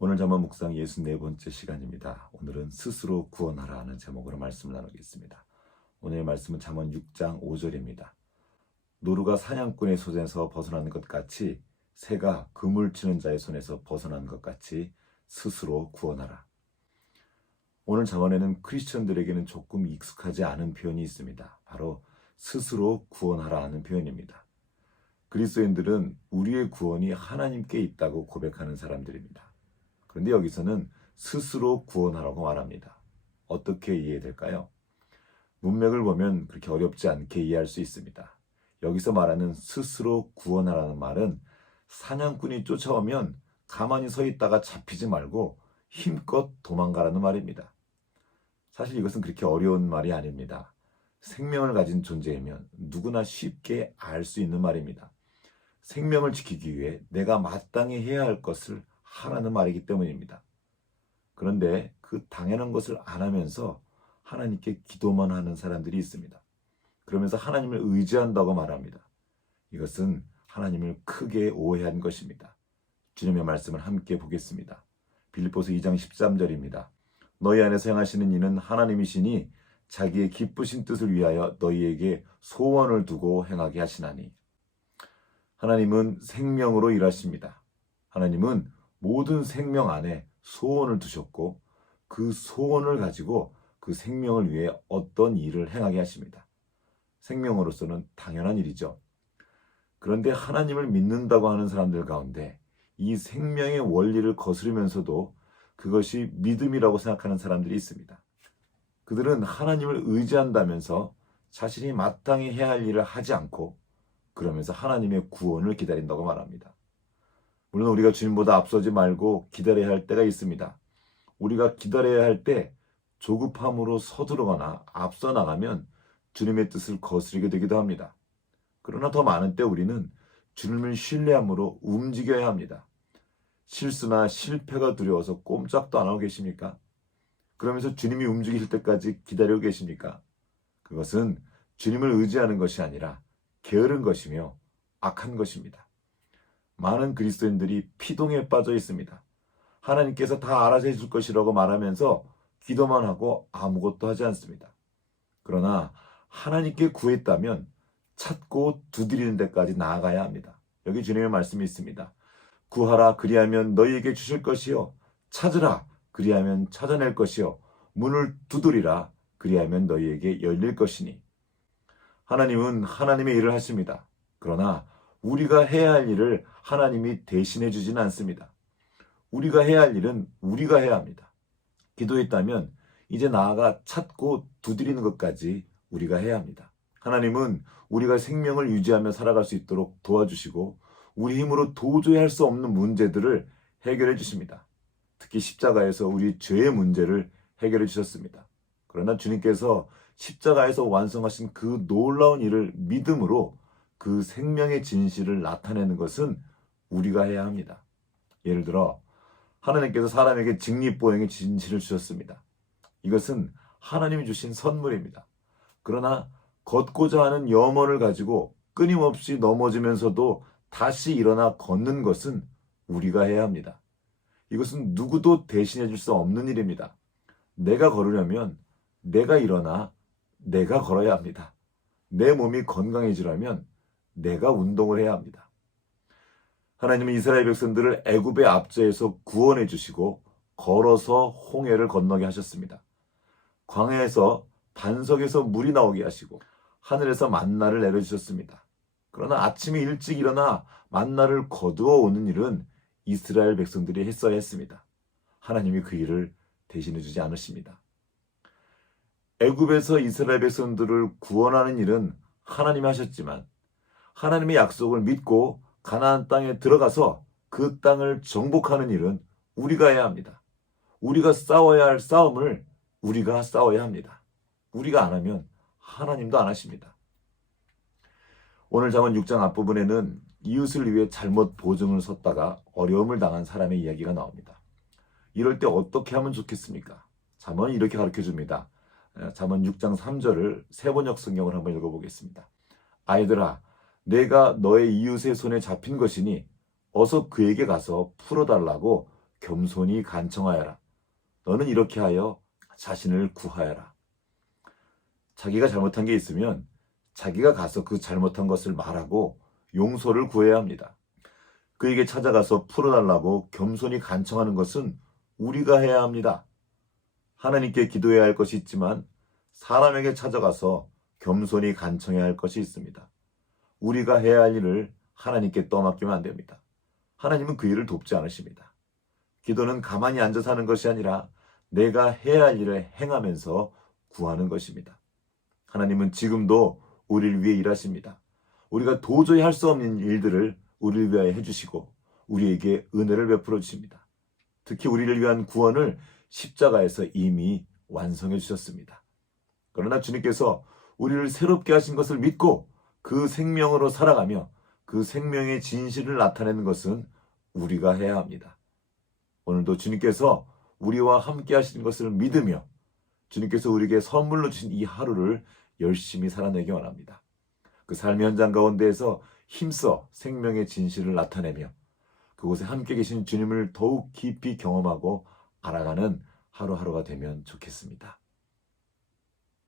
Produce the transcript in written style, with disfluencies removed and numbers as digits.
오늘 잠언 묵상 64번째 시간입니다. 오늘은 스스로 구원하라 하는 제목으로 말씀을 나누겠습니다. 오늘의 말씀은 잠언 6장 5절입니다. 노루가 사냥꾼의 손에서 벗어나는 것 같이 새가 그물 치는 자의 손에서 벗어나는 것 같이 스스로 구원하라. 오늘 잠언에는 크리스천들에게는 조금 익숙하지 않은 표현이 있습니다. 바로 스스로 구원하라 하는 표현입니다. 그리스도인들은 우리의 구원이 하나님께 있다고 고백하는 사람들입니다. 그런데 여기서는 스스로 구원하라고 말합니다. 어떻게 이해될까요? 문맥을 보면 그렇게 어렵지 않게 이해할 수 있습니다. 여기서 말하는 스스로 구원하라는 말은 사냥꾼이 쫓아오면 가만히 서 있다가 잡히지 말고 힘껏 도망가라는 말입니다. 사실 이것은 그렇게 어려운 말이 아닙니다. 생명을 가진 존재이면 누구나 쉽게 알 수 있는 말입니다. 생명을 지키기 위해 내가 마땅히 해야 할 것을 하라는 말이기 때문입니다. 그런데 그 당연한 것을 안 하면서 하나님께 기도만 하는 사람들이 있습니다. 그러면서 하나님을 의지한다고 말합니다. 이것은 하나님을 크게 오해한 것입니다. 주님의 말씀을 함께 보겠습니다. 빌립보서 2장 13절입니다. 너희 안에서 행하시는 이는 하나님이시니 자기의 기쁘신 뜻을 위하여 너희에게 소원을 두고 행하게 하시나니. 하나님은 생명으로 일하십니다. 하나님은 모든 생명 안에 소원을 두셨고 그 소원을 가지고 그 생명을 위해 어떤 일을 행하게 하십니다. 생명으로서는 당연한 일이죠. 그런데 하나님을 믿는다고 하는 사람들 가운데 이 생명의 원리를 거스르면서도 그것이 믿음이라고 생각하는 사람들이 있습니다. 그들은 하나님을 의지한다면서 자신이 마땅히 해야 할 일을 하지 않고 그러면서 하나님의 구원을 기다린다고 말합니다. 물론 우리가 주님보다 앞서지 말고 기다려야 할 때가 있습니다. 우리가 기다려야 할 때 조급함으로 서두르거나 앞서 나가면 주님의 뜻을 거스르게 되기도 합니다. 그러나 더 많은 때 우리는 주님을 신뢰함으로 움직여야 합니다. 실수나 실패가 두려워서 꼼짝도 안 하고 계십니까? 그러면서 주님이 움직일 때까지 기다리고 계십니까? 그것은 주님을 의지하는 것이 아니라 게으른 것이며 악한 것입니다. 많은 그리스도인들이 피동에 빠져 있습니다. 하나님께서 다 알아서 해줄 것이라고 말하면서 기도만 하고 아무것도 하지 않습니다. 그러나 하나님께 구했다면 찾고 두드리는 데까지 나아가야 합니다. 여기 주님의 말씀이 있습니다. 구하라 그리하면 너희에게 주실 것이요 찾으라 그리하면 찾아낼 것이요 문을 두드리라 그리하면 너희에게 열릴 것이니. 하나님은 하나님의 일을 하십니다. 그러나 우리가 해야 할 일을 하나님이 대신해 주지는 않습니다. 우리가 해야 할 일은 우리가 해야 합니다. 기도했다면 이제 나아가 찾고 두드리는 것까지 우리가 해야 합니다. 하나님은 우리가 생명을 유지하며 살아갈 수 있도록 도와주시고 우리 힘으로 도저히 할 수 없는 문제들을 해결해 주십니다. 특히 십자가에서 우리 죄의 문제를 해결해 주셨습니다. 그러나 주님께서 십자가에서 완성하신 그 놀라운 일을 믿음으로 그 생명의 진실을 나타내는 것은 우리가 해야 합니다. 예를 들어 하나님께서 사람에게 직립보행의 진실을 주셨습니다. 이것은 하나님이 주신 선물입니다. 그러나 걷고자 하는 염원을 가지고 끊임없이 넘어지면서도 다시 일어나 걷는 것은 우리가 해야 합니다. 이것은 누구도 대신해 줄 수 없는 일입니다. 내가 걸으려면 내가 일어나 내가 걸어야 합니다. 내 몸이 건강해지려면 내가 운동을 해야 합니다. 하나님은 이스라엘 백성들을 애굽의 압제에서 구원해 주시고 걸어서 홍해를 건너게 하셨습니다. 광야에서 반석에서 물이 나오게 하시고 하늘에서 만나를 내려주셨습니다. 그러나 아침에 일찍 일어나 만나를 거두어 오는 일은 이스라엘 백성들이 했어야 했습니다. 하나님이 그 일을 대신해 주지 않으십니다. 애굽에서 이스라엘 백성들을 구원하는 일은 하나님이 하셨지만 하나님의 약속을 믿고 가나안 땅에 들어가서 그 땅을 정복하는 일은 우리가 해야 합니다. 우리가 싸워야 할 싸움을 우리가 싸워야 합니다. 우리가 안 하면 하나님도 안 하십니다. 오늘 잠언 6장 앞부분에는 이웃을 위해 잘못 보증을 섰다가 어려움을 당한 사람의 이야기가 나옵니다. 이럴 때 어떻게 하면 좋겠습니까? 잠언이 이렇게 가르쳐줍니다. 잠언 6장 3절을 세번역 성경을 한번 읽어보겠습니다. 아이들아, 내가 너의 이웃의 손에 잡힌 것이니 어서 그에게 가서 풀어달라고 겸손히 간청하여라. 너는 이렇게 하여 자신을 구하여라. 자기가 잘못한 게 있으면 자기가 가서 그 잘못한 것을 말하고 용서를 구해야 합니다. 그에게 찾아가서 풀어달라고 겸손히 간청하는 것은 우리가 해야 합니다. 하나님께 기도해야 할 것이 있지만 사람에게 찾아가서 겸손히 간청해야 할 것이 있습니다. 우리가 해야 할 일을 하나님께 떠맡기면 안 됩니다. 하나님은 그 일을 돕지 않으십니다. 기도는 가만히 앉아서 하는 것이 아니라 내가 해야 할 일을 행하면서 구하는 것입니다. 하나님은 지금도 우리를 위해 일하십니다. 우리가 도저히 할 수 없는 일들을 우리를 위하여 해주시고 우리에게 은혜를 베풀어 주십니다. 특히 우리를 위한 구원을 십자가에서 이미 완성해 주셨습니다. 그러나 주님께서 우리를 새롭게 하신 것을 믿고 그 생명으로 살아가며 그 생명의 진실을 나타내는 것은 우리가 해야 합니다. 오늘도 주님께서 우리와 함께 하시는 것을 믿으며 주님께서 우리에게 선물로 주신 이 하루를 열심히 살아내기 원합니다. 그 삶의 현장 가운데에서 힘써 생명의 진실을 나타내며 그곳에 함께 계신 주님을 더욱 깊이 경험하고 알아가는 하루하루가 되면 좋겠습니다.